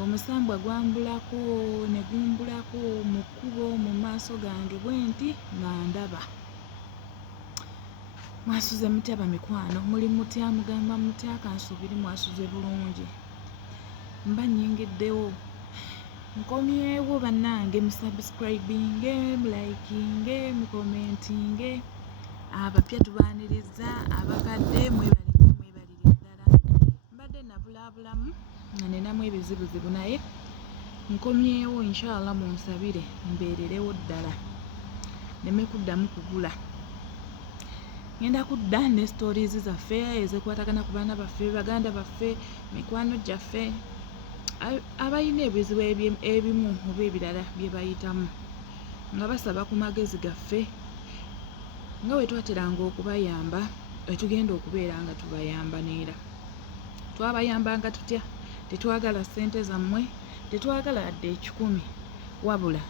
omusambwa gwambulako ne gumbulako mu kkubo mu maaso gange bwe nti nga ndaba. Mwasuze mutya bamikwano, muli mutya, mugamba mutya? Kansuubiri mwasuze bulungi. Mba nnyingiddewo, nkomyewo bannange, musubscribinge, mulikinge, mukomentinge. Abapya tubaaniriza, abakadde mwebalire ddala. Mbadde nabulaabulamu nga ninamu ebizibuzibu naye nkomyewo, inshallah munsabire mbeererewo ddala nneme kuddamu kugula. Ngenda kudda ne stories zaffe ezikwatagana ku baana baffe, baganda baffe, mikwano gyaffe abalina ebizibu ebimu oba ebirala bye bayitamu, nga basaba ku magezi gaffe nga bwe twateranga okubayamba, tugenda okubeera nga tubayamba. Neera twabayambanga tutya? Tetwagala ssente zammwe, tetwagala adde 10, wabula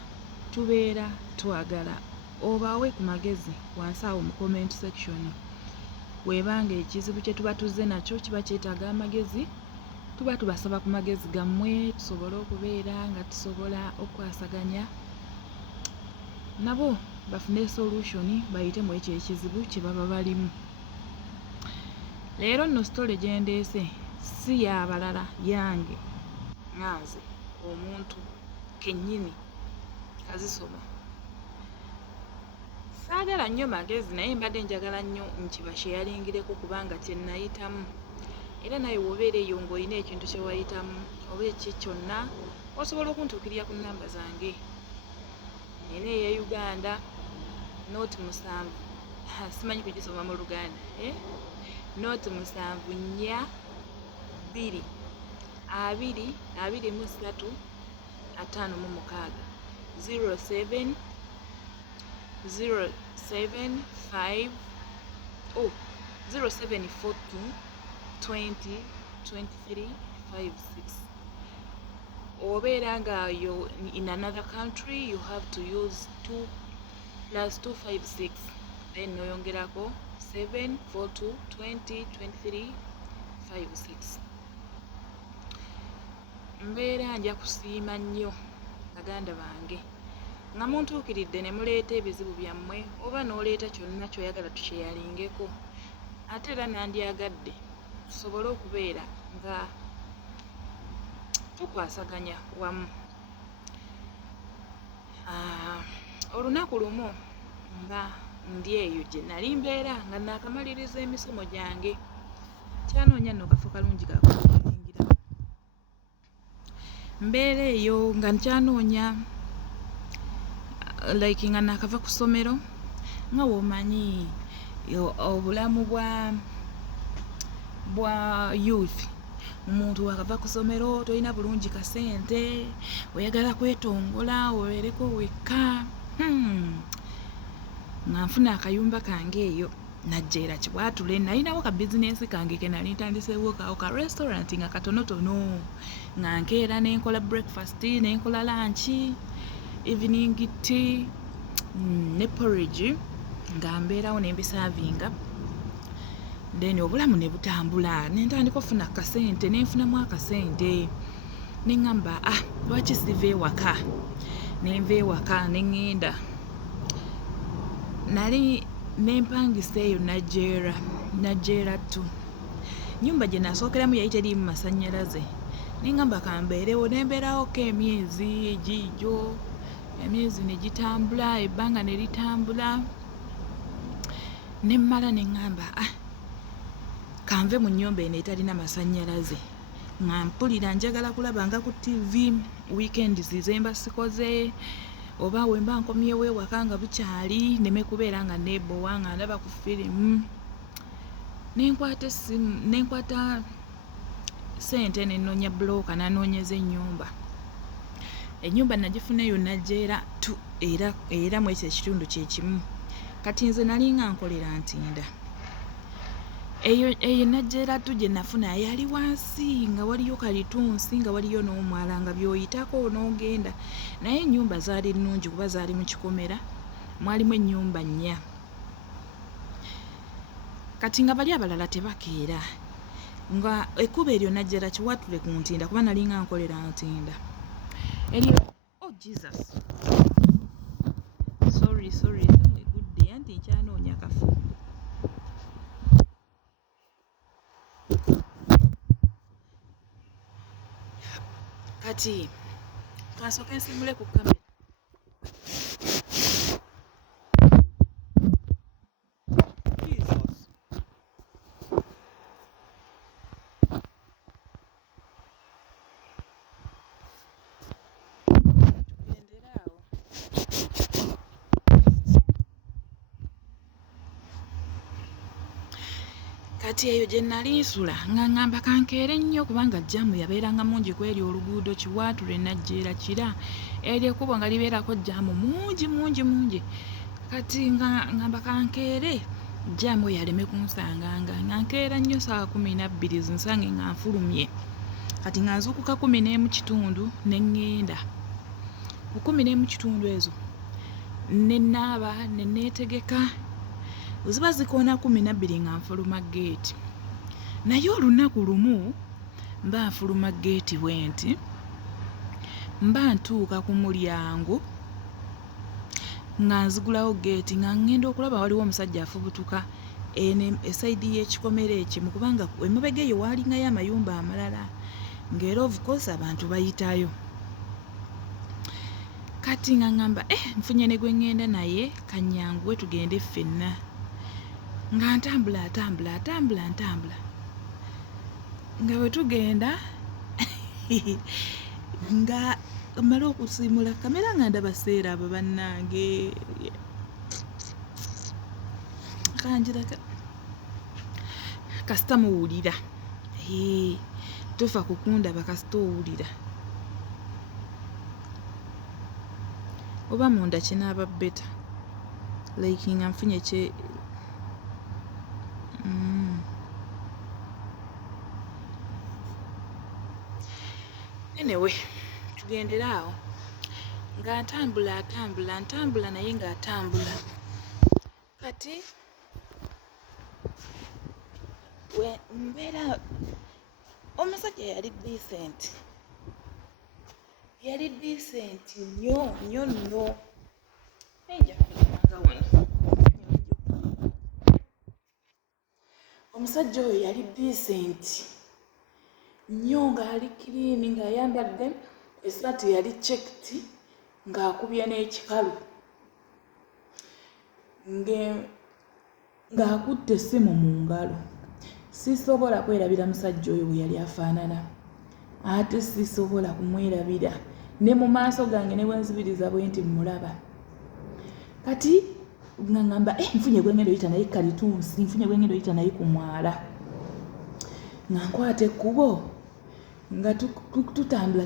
tubeera twagala obaawe ku magezi wansi awo mu comment section. Bwebanga ekizibu kye tuba tuzze nakyo kiba kyetaaga amagezi, tuba tubasaba ku magezi gammwe tusobole okubeera nga tusobola okwasaganya nabo bafune solution, bayitemu ekyo ekizibu kye baba balimu. Leero nno story gye ndeese si y'abalala, yange nze omuntu kennyini kazisoma. Saagala nnyo magezi naye mbadde njagala nnyo nkibasheyalingireko kubanga kye nayitamu, era naye wobeera eyo ng'olina ekintu kye wayitamu oba eki kyonna osobola okuntuukirira ku nnamba zange. Nina eya Uganda nooti 7, simanyi kugisoma mu Luganda, nooti 7 4 2 2 23 56 07 075 0742 20 23 56. Obeera nga you're in another country, you have to use 2 + 256, then noyongerako 742 20 23 56. Mbeera nja kusiima nnyo baganda bange nga muntuukiridde ne muleeta ebizibu byammwe oba n'oleeta kyonna ky'oyagala tukyeyalingeko, ate era nandyagadde tusobole okubeera nga tukwasaganya wamu. Olunaku lumu nga ndi eyo gye nali mbeera nga naakamaliriza emisomo gyange, kyanoonya nno kafo kalungi kakulingira. Mbeera eyo nga nkyanoonya like nga naakava ku ssomero, nga womanyi obulamu bwa youth, omuntu wakava ku ssomero tolina bulungi kasente, oyagala kwetongola obeereko wekka. Nga nfuna akayumba kange eyo najjeera Kibwatule, nalinawo ka bizinensi kange ke nali ntandiseewo ka restaurant nga katonotono, nga nkeera nenkola breakfast, nenkola lunch, evening tea ne porridge, nga mbeerawo nembisavinga. Then obulamu ne butambula, nentandika ofuna akasente, nenfunamu akasente, neŋŋamba lwaki siva ewaka? Nenva ewaka neŋŋenda, nali nempangisa eyo Najeera 2. Nnyumba gye nasookeramu yali teriimu masannyalaze, neŋŋamba kambeerewo, nembeerawo emyezi egiijo, emyezi ne gitambula, ebbanga ne litambula, nemmala neŋŋamba kanve mu nnyumba eno etalina masannyalaze, nga mpulira njagala kulabanga ku TV weekends zemba sikoze, oba wemba nkomyewo ewaka nga bukyali, nneme kubeera nga neebowa nga ndaba ku firimu. Nenkwata ssente nenoonya bbulooka, nanoonyeza ennyumba. Ennyumba nagifuna eyo Najeera 2, era mu ekyo ekitundu kye kimu. Kati nze nali nga nkolera ntinda. Eyo Najeera 2 gye nafuna yali wansi nga waliyo kalitunsi, nga waliyo n'omwala nga by'oyitako n'ogenda, naye ennyumba zaali nnungi kuba zaali mu kikomera, mwalimu ennyumba 4. Kati nga bali abalala tebakeera, nga ekkuba eryo najjera kiwatule ku ntinda kuba nali nga nkolera ntinda eryo. Oh Jesus, sorry egudde anti nkyanoonya kafu. Kati kansooke nsimule ku kamera. Kati eyo gye nali nsula nga ngamba kankeere nnyo kubanga jjaamu yabeeranga mungi ku eryo oluguudo Kiwatule Najjeera Kira. Eryo ekkubo nga libeerako jjaamu mungi. Kati nga ngamba kankeere jjaamu yaleme kunsanganga nga nkeera nnyo ssaawa 12 zinsange nga nfulumye. Kati nga nzuukuka 11 ne ŋŋenda. Ku 11 ezo ne naaba ne neetegeka. Ziba zikoona 12 nga nfuluma geeti. Naye olunaku lumu mba nfuluma geeti bwenti, mba ntuuka ku mulyango nga nzigulawo geeti nga ngenda okulaba waliwo omusajja afubutuka esayidi y'ekikomera ekimu kubanga emabega eyo waalingayo amayumba amalala ng'era of course abantu bayitayo. Kati nga ngamba nfunye ne gwe ŋŋenda naye kanyanguwe tugende ffenna. Nga ntambula nga bwe tugenda nga mala okusiimula kamera nga ndaba seera abo bannange kanjira kasita muwulira tofa kukundaba kasita owulira oba munda kinaaba beta like nga nfunye kye anyway tugendera awo nga ntambula naye nga atambula. Kati we mbeera omusajja yali decent nnyo enja nga wano. Omusajja oyo yali decent nnyo ng'ali kiriini ng'ayambadde essaati yali checked ng'akubye n'ekikalu ng'akutte essimu mu ngalo. Sisobola kwerabira musajja oyo bwe yali afaanana, ate sisobola kumwerabira ne mu maaso gange ne bwenzibiriza bwe nti mulaba. Kati nga ngamba nfunye gwe ngenda oyita naye kalituusi, nfunye gwe ngenda oyita naye ku mwala nga nkwata ekkubo nga tutambula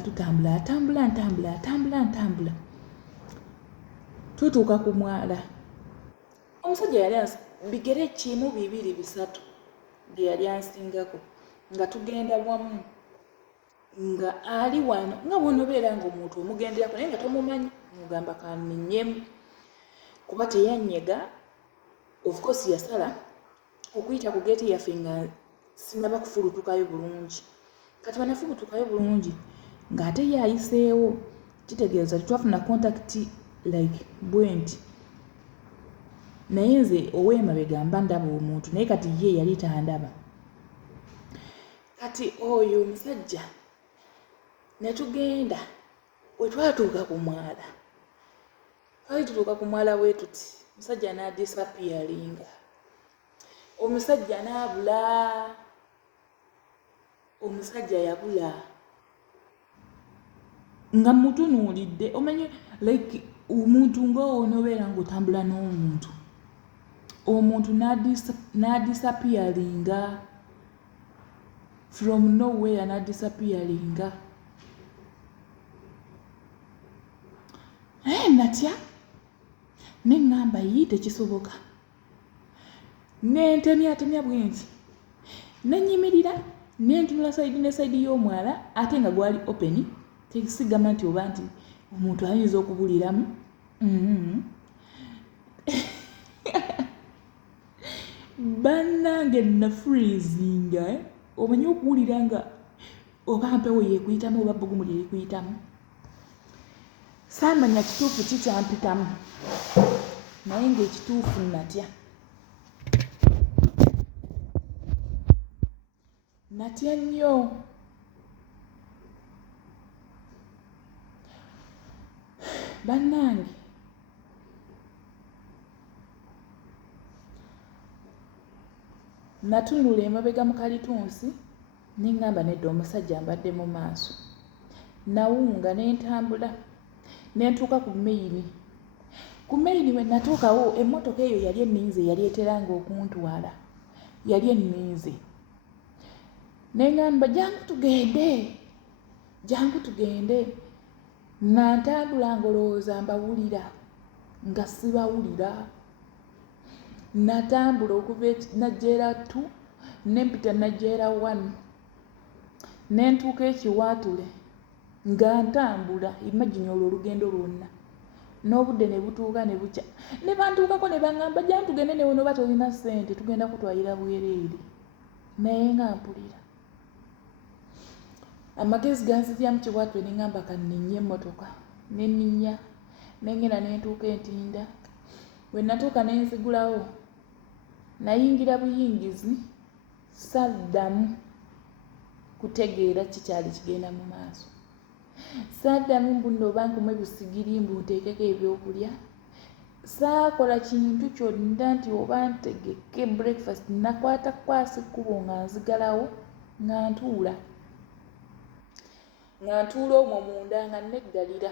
tutuuka ku mwala. Omusajja yali bigere kimu 2 3 bye yali ansingako nga tugenda wamu nga ali wano nga bw'onobeera ng'omuntu omugenderako naye nga tomumanyi mugamba kannenyemu kuba teyanyega. Of course yasala okuyita ku geeti yaffe nga sinaba kufulutukayo bulungi. Kati banafubutukayo bulungi ng'ate yayiseewo, kitegeeza tetwafuna contact like bwenti. Naye nze ow'emabega mba ndaba omuntu naye kati ye yali tandaba. Kati oyo omusajja ne tugenda we twatuuka ku mwala. Twali tutuuka ku mwala bwe tuti omusajja n'adisappearinga. Omusajja n'abula. Omusajja yabula nga mutunuulidde omanye like omuntu ng'onoobeera ng'otambula n'omuntu n'adisappearinga from nowhere n'adisappearinga. Natya ne ŋŋamba tekisoboka nentemyatemya bwenti nenyimirira nentunula sayidi ne sayidi y'omwala ate nga gwali open. Tekisigama nti oba nti omuntu ayinza okubuliramu. Bannange na freezinga omanyi okuwulira nga oba mpewo yeekuyitamu oba bbugumu lyerikuyitamu. Saamanya kituufu kikyampitamu naye ng'ekituufu natya nnyo. Bannange natunula emabega mu kalitunsi ne ŋŋamba nedda omusajja mbadde mu maaso. Nawunga ne ntambula ne ntuuka ku meyini. Ku meyini we natuukawo emmotoka eyo yali enninze yali eteranga okuntwala. Yali enninze. Ne ŋŋamba jangu tugende. Nantambula ngolowooza mbawulira nga sibawulira. Natambula okuva Najjeera 2 ne mpita Najjeera 1 ne ntuuka Ekiwaatule nga ntambula. Imagine olwo olugendo lwonna n'obudde ne butuuka ne bukya ne bantuukako ne baŋŋamba jangu tugende ne wono oba tolina ssente tugenda kutwalira bwereere. Naye nga mpulira amagezi ganzirya mu Kiwaatule ne ŋŋamba kanninnya emmotoka ne nninnya ne ngenda ne ntuuka Entinda. Bwe natuuka ne nzigulawo nayingira buyingizi saddamu kutegeera kikyali kigenda mu maaso. Saddamu mbuno oba nkume busigiri mbunteekeko ebyokulya. Saakola kintu kyonna nti oba ntegeke breakfast. Nakwata kwasi kkubo nga nzigalawo nga ntuula omwo munda nga neggalira.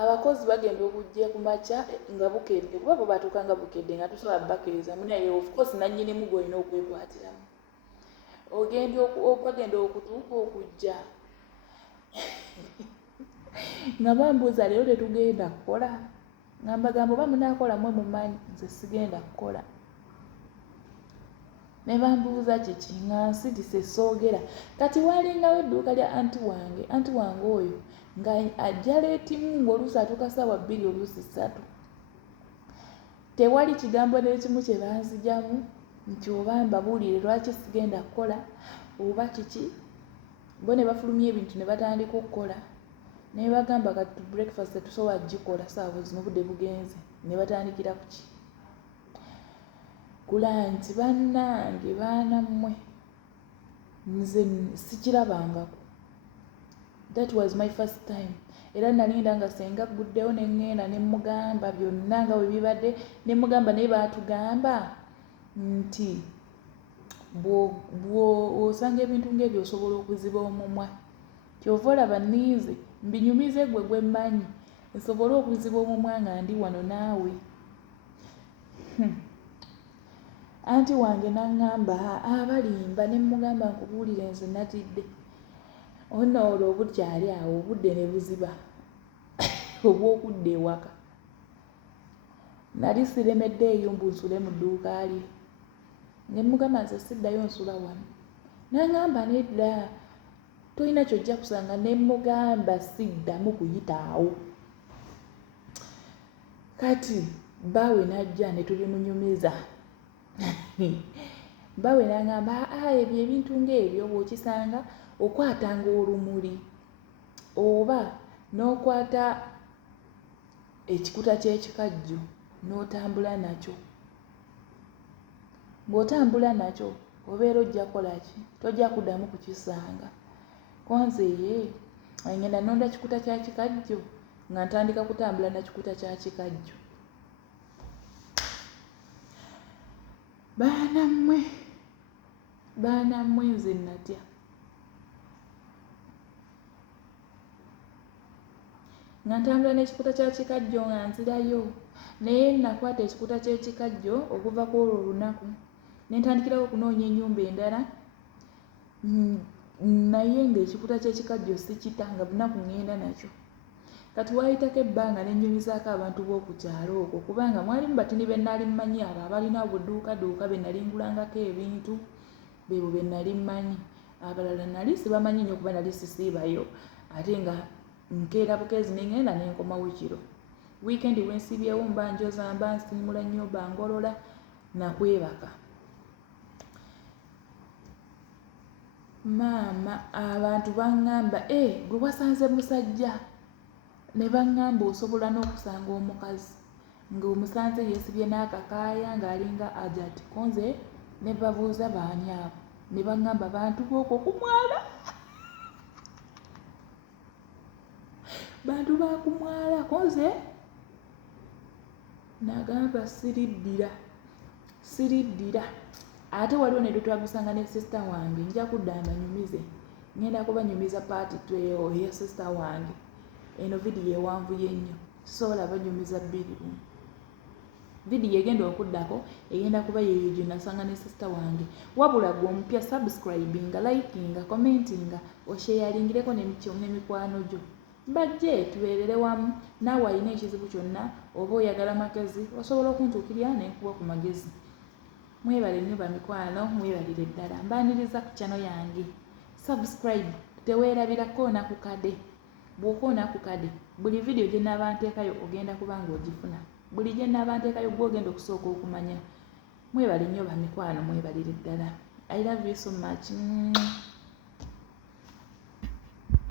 Abakozi bagenda okujja ku makya nga bukedde kuba bo batuuka nga bukedde nga tosobola bakkiriza munaye of course nannyinimu gw'olina okwekwatiramu. Bagenda okutuuka okujja nga bambuuza leero tetugenda kukola. Nga mbagamba oba munaakola mwe mumanyi nze sigenda kukola. Ne bambuuza kiki nga nsitise soogera. Kati waalingawo edduuka lya anti wange oyo nga ajja leetimu ng'oluusi atuuka ssaawa 2 oluusi 3. Tewali kigambo n'ekimu kye banzijamu nti oba mbabuulire lwaki sigenda kukola oba kiki. Bo ne bafulumya ebintu ne batandika okukola. Ne bagamba kati breakfast tetusobola gikola ssaawa zino obudde bugenze. Ne batandikira ku ki? Kulanti. Bannange baana mmwe nze sikirabangako. That was my first time. Era nalinda nga senga guddewo ne ŋŋenda ne mugamba byonna nga bwe bibadde. Ne mugamba naye baatugamba nti bw'osanga ebintu ng'ebyo osobola okuziba omumwa. Kyova olaba nniize mbinyumize gwe gwe mmanyi nsobole okuziba omumwa nga ndi wano naawe. Anti wange n'aŋŋamba abalimba ne mugamba nkubuulire nze natidde. Ono olwo obukyali awo obudde ne buziba obw'okudda ewaka. Nali siremeddeeyo mbu nsule mu dduuka lye. Ne mugamba nze siddayo nsula wano. N'aŋŋamba nedda tolina kyojja kusanga. Ne mugamba siddamu kuyita awo. Kati baawe n'ajja ne tubimunyumiza. Baawe n'aŋŋamba ebyo ebintu ng'ebyo bw'okisanga okwatanga olumuli oba n'okwata ekikuta ky'ekikajjo n'otambula nakyo. Ng'otambula nakyo obeera ojja kukola ki? Tojja kuddamu kukisanga. Konze ngenda nonda kikuta kya kikajjo nga ntandika kutambula na kikuta kya kikajjo. Baana mmwe nze natya. Nga ntambula n'ekikuta kya kikajjo nga nzirayo. Naye nakwata ekikuta ky'ekikajjo okuva ku olwo olunaku ne ntandikirawo okunoonya ennyumba endala. Naye ng'ekikuta ky'ekikajjo sikitanga bunaku ŋŋenda nakyo. Kati waayitako ebbanga ne nnyumizaako abantu b'oku kyalo okwo kubanga mwalimu batini be nnali mmanyi abo abalina obudduukaduuka be nnali ngulangako ebintu beebo be nnali mmanyi. Abalala nnali sibamanyi nnyo kuba nnali sisiibayo ate nga nkeera bukeezi ne ŋŋenda ne nkomawo kiro. Wiikendi we nsiibyewo mba njoza mba nsiimula nnyumba ngolola nakwebaka. maama abantu baŋŋamba gwe wasanze musajja, ne baŋŋamba osobola n'okusanga omukazi ng'omusanze yeesibye n'akakaaya ng'alinga Ajat Konze, ne babuuza baani abo, ne baŋŋamba bantu b'okwo kumwala, bantu bakumwala Konze. Nagamba siriddira. Ate waliwo ne twagusanga ne sisita wange, nja kudda mbanyumize, ngenda kubanyumiza paati ya sisita wange. Eno vidiyo ewanvuye nnyo, sisobola banyumiza vidiyo egenda okuddako egenda kuba yeeyo gye nasanga ne sisita wange. Wabula gwe omupya, subscribinga, likinga, commentinga, osheyaringireko n'emikwano gyo. Bajje tubeerere wamu. Naawe alina ekizibu kyonna oba oyagala magezi osobola okuntuukirira ne nkuwa ku magezi. Mwebale nnyo bamikwano, mwebalire ddala. Mbaaniriza ku channel yange. Subscribe, teweerabirako na ku kade. Bw'okoona ku kade, buli vidiyo gye nnaaba nteekayo ogenda kuba ng'ogifuna. Buli gye nnaaba nteekayo gwe ogenda okusooka okumanya. Mwebale nnyo bamikwano, mwebalire ddala. I love you so much.